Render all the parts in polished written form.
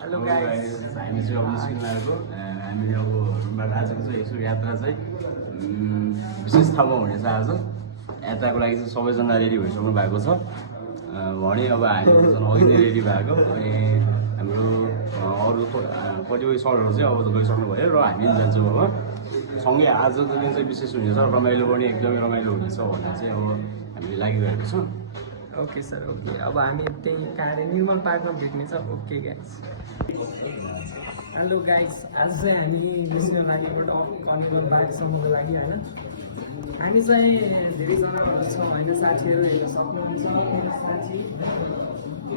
Hello guys, हामी चाहिँ अब निस्किन लागेको। हामी अब रुमबाट आजको चाहिँ यसो यात्रा चाहिँ विशेष ठाउँमा हुनेछ। आज यात्राको लागि चाहिँ सबैजना रेडी भइसक्नु भएको छ भने अब हामी अघि नै रेडी भएको। अनि हाम्रो अरू कतिपय सरहरू चाहिँ अब गइसक्नु भयो र हामी पनि जान्छौँ। अब सँगै आजको दिन चाहिँ विशेष हुनेछ, रमाइलो पनि एकदमै रमाइलो हुनेछ भन्ने चाहिँ अब हामीले लागिरहेको छ। Okay sir, okay. अब हामी त्यही कहाँ निर्मल पार्कमा भेट्नेछ। Okay guys. हेलो गाइस, आज चाहिँ हामी निस्किन लागेको कर्निवल पार्कसम्मको लागि होइन। हामी चाहिँ धेरैजना छौँ होइन, साथीहरू हेर्न सक्नुहुन्छ। मेरो साथी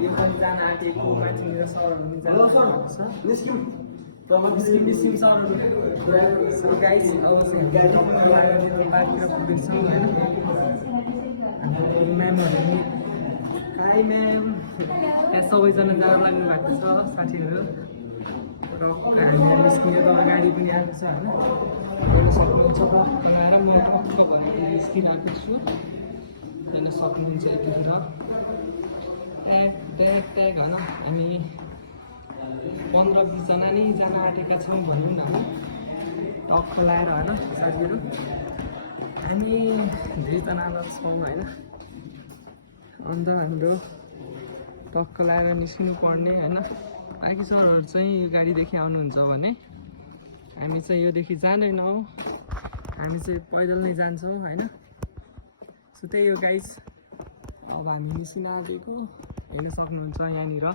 यो पनि जान आँटेको, माथिनिर सरहरू पनि जानु भएको छ। निस्किम सरहरू। गाइस, अब चाहिँ निर्मल पार्कतिर पुग्दैछौँ होइन। हाम्रो म्यामहरू पनि हाई म्याम, यहाँ सबैजना जान लाग्नु भएको छ साथीहरू। र हामी निस्किने त गाडी पनि आएको छ होइन, हेर्न सक्नुहुन्छ। बनाएर म टक्क भनेर निस्किरहेको छु, हेर्न सक्नुहुन्छ। यतिखेर ट्याग होइन, हामी 15-20 जना नै जान आँटेका छौँ भनौँ न होइन, टक्क लगाएर होइन साथीहरू। हामी धेरैजना छौँ होइन। अन्त हाम्रो टक्क लगाएर निस्किनु पर्ने होइन। बाँकी सरहरू चाहिँ यो गाडीदेखि आउनुहुन्छ भने हामी चाहिँ योदेखि जाँदैनौँ, हामी चाहिँ पैदल नै जान्छौँ होइन। सो त्यही हो गाइस। अब हामी निस्किन आँटेको, हेर्न सक्नुहुन्छ यहाँनिर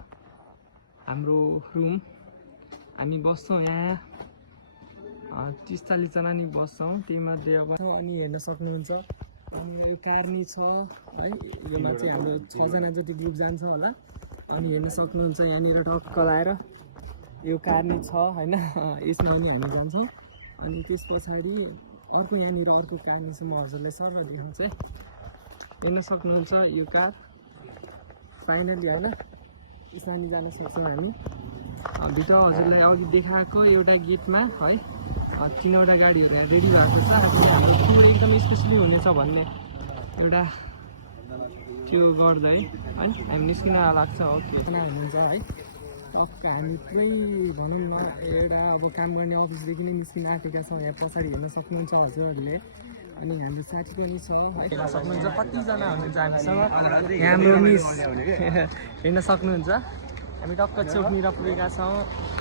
हाम्रो रुम। हामी बस्छौँ यहाँ 30-40 जना नि बस्छौँ, तीमध्ये अब। अनि हेर्न सक्नुहुन्छ अनि यो कार नै छ है, योमा चाहिँ हाम्रो 6 जना जति ग्रुप जान्छ होला। अनि हेर्न सक्नुहुन्छ यहाँनिर टक्क लगाएर यो कार नै छ होइन, यसमा पनि हामी जान्छौँ। अनि त्यस पछाडि अर्को यहाँनिर अर्को कार नै छ, म हजुरलाई सर देखाउँछु है। हेर्न सक्नुहुन्छ यो कार फाइनली होइन, यसमा नि जान सक्छौँ हामी। भित्र हजुरलाई अघि देखाएको एउटा गेटमा है 3वटा गाडीहरू यहाँ रेडी भएको छ। हाम्रो एकदम स्पेसली हुनेछ भन्ने एउटा त्यो गर्दै है हामी निस्किन लाग्छ हो के हुनुहुन्छ है। टक्क हामी पुरै भनौँ न एउटा अब काम गर्ने अफिसदेखि नै निस्किन आँटेका छौँ। यहाँ पछाडि हेर्न सक्नुहुन्छ हजुरहरूले। अनि हाम्रो साथी पनि छ है, हेर्न सक्नुहुन्छ कतिजना हुनुहुन्छ हामीसँग। यहाँ हाम्रो मिस हेर्न सक्नुहुन्छ। हामी टक्क चोकनिर पुगेका छौँ।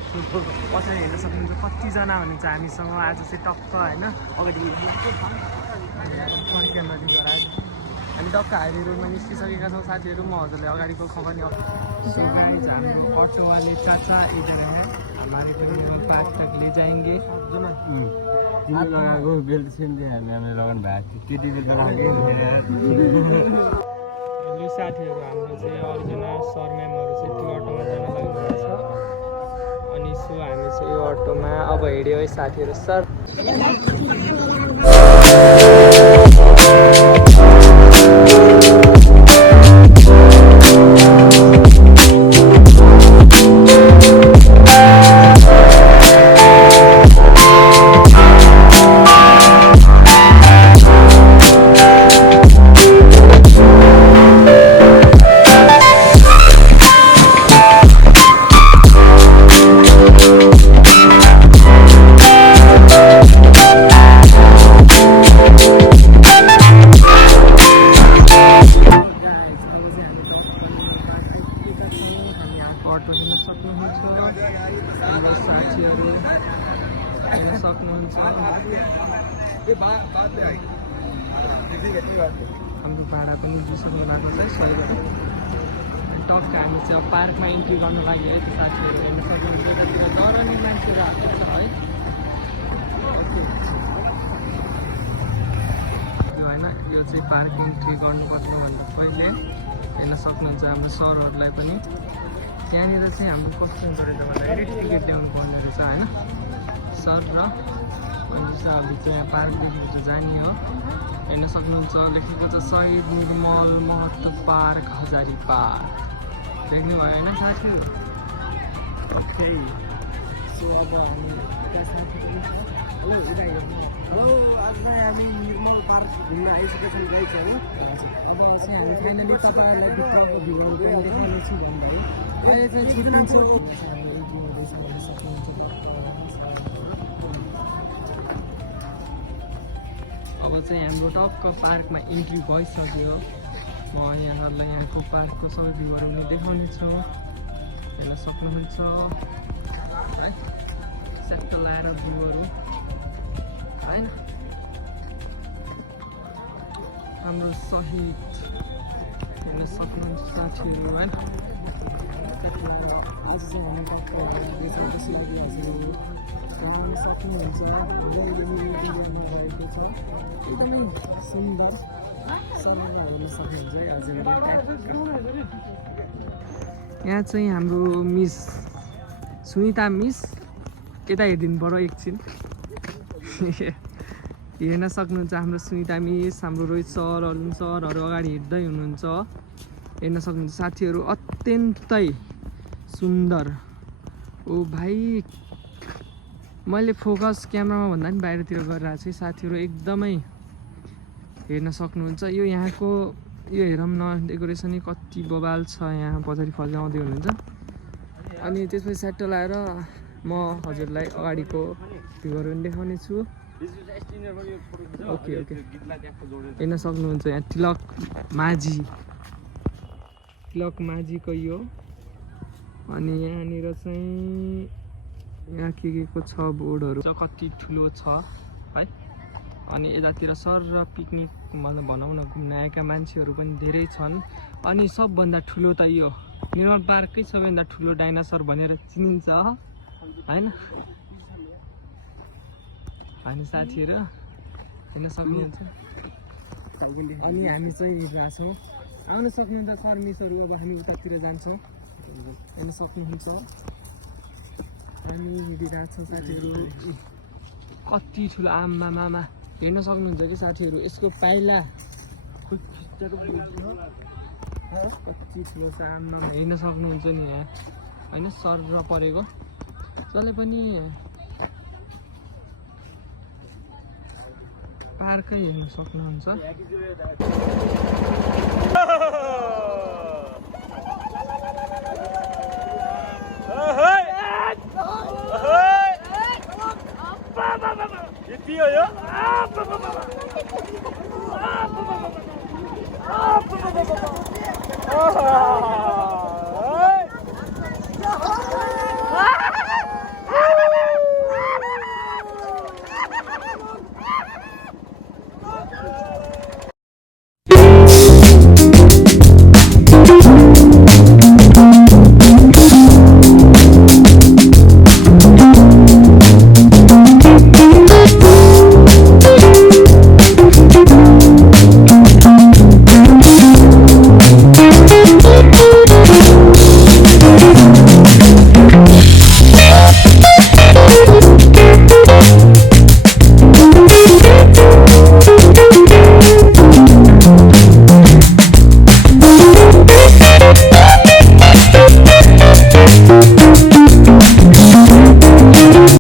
पछाडि हेर्न सक्नुहुन्छ कतिजना हुनुहुन्छ हामीसँग आज चाहिँ टक्क होइन। अगाडि क्यामेरादेखि गराएर हामी टक्क हाइवे रोडमा निस्किसकेका छौँ साथीहरू। म हजुरलाई अगाडिको खबर नि हाम्रो अटो वाले चाचा इधर है, हमारे को पार्क तक ले जाएंगे। लगाएको बेल्ट सेन्ट हामीले लगाउनु भएको थियो, केटी बेल्ट लगाएको। यो साथीहरू हाम्रो चाहिँ अरूजना सर म्यामहरू चाहिँ त्यो अटोमा जान लागिरहेको छ। अनि सो हामी चाहिँ यो अटोमा अब हिँड्यो है साथीहरू। सर अटो लिन सक्नुहुन्छ, हाम्रो साथीहरू हेर्न सक्नुहुन्छ। हाम्रो भाडा पनि दिइसक्नु भएको छ सहीबाट। टक्क हामी चाहिँ अब पार्कमा इन्ट्री गर्नु लागि है साथीहरू। हेर्न सक्नुहुन्छ यतातिर डराउने मान्छेहरू आएको छ है। यो होइन, यो चाहिँ पार्क इन्ट्री गर्नुपर्नुभन्दा पहिले हेर्न सक्नुहुन्छ हाम्रो सरहरूलाई पनि। त्यहाँनिर चाहिँ हाम्रो कस्तो हुँदो रहेछ भन्दाखेरि टिकट ल्याउनु पर्ने रहेछ होइन सर र। अनि चाहिँ अब त्यहाँ पार्कदेखि भित्र जाने हो। हेर्न सक्नुहुन्छ लेखेको छ शहीद निर्मल महत्त्व पार्क हजारी पार्क, देख्नु भयो होइन साथीहरू। ओके, सो अब हामी हेलो, आज चाहिँ हामी निर्मल पार्क घुम्न आइसकेका छौँ गाइस होइन। अब चाहिँ हामी फाइनली तपाईँहरूलाई भित्रको भ्यूहरू पनि देखाउनेछु भन्नुभयो। अहिले चाहिँ छुट्टिन्छौँ। चाहिँ हाम्रो टक्क पार्कमा इन्ट्री भइसक्यो। म यहाँहरूलाई यहाँको पार्कको सबै भ्यूहरू पनि देखाउनेछु, हेर्न सक्नुहुन्छ है। स्याक्ट लाएर भ्यूहरू होइन। हाम्रो सहिद हेर्न सक्नुहुन्छ साथीहरू होइन। आज चाहिँ हामी टक्क हजुरहरू आउन सक्नुहुन्छ। भएको छ एकदमै सुन्दर सरल हेर्न सक्नुहुन्छ है हजुरहरूले। यहाँ चाहिँ हाम्रो मिस सुनिता मिस यता हेरिदिनु पर्यो एकछिन। हेर्न सक्नुहुन्छ हाम्रो सुनिता मिस, हाम्रो रोहित सर, अरुण सरहरू अगाडि हिँड्दै हुनुहुन्छ। हेर्न सक्नुहुन्छ साथीहरू अत्यन्तै सुन्दर। ओ भाइ मैले फोकस क्यामेरामा भन्दा पनि बाहिरतिर गरिरहेको छु साथीहरू, एकदमै हेर्न सक्नुहुन्छ। यो यहाँको यो हेरौँ न डेकोरेसन कति बबाल छ। यहाँ पछाडि फजाउँदै हुनुहुन्छ। अनि त्यसपछि स्याट लाएर म हजुरलाई अगाडिको भ्यूहरू पनि देखाउने छु। ओके ओके हेर्न सक्नुहुन्छ यहाँ तिलक माझीको यो। अनि यहाँनिर चाहिँ यहाँ के को छ बोर्डहरू कति ठुलो छ है। अनि यतातिर सर र पिकनिक मतलब भनौँ न घुम्न आएका मान्छेहरू पनि धेरै छन्। अनि सबभन्दा ठुलो त यो निर्मल पार्ककै सबैभन्दा ठुलो डाइनासोर भनेर चिनिन्छ होइन। हामी साथीहरू हेर्न सक्नुहुन्छ। अनि हामी चाहिँ हिँडिरहेको छौँ, आउन सक्नुहुन्छ सर मिसहरू। अब हामी उतातिर जान्छौँ, हेर्न सक्नुहुन्छ। हामी हिँडिरहेको छौँ साथीहरू। कति ठुलो आमा मामा हेर्न सक्नुहुन्छ कि साथीहरू। यसको पाइला कति ठुलो छ आमा हेर्न सक्नुहुन्छ नि यहाँ होइन। सर र परेको जसले पनि पार्कै हेर्न सक्नुहुन्छ।